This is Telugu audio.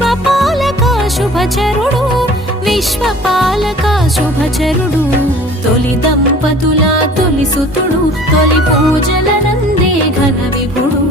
విశ్వపాలక శుభచరుడు విశ్వపాలక శుభచరుడు తొలి దంపతుల తొలి సుతుడు తొలి పూజల నందే ఘన విభుడు